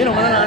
vieron, van a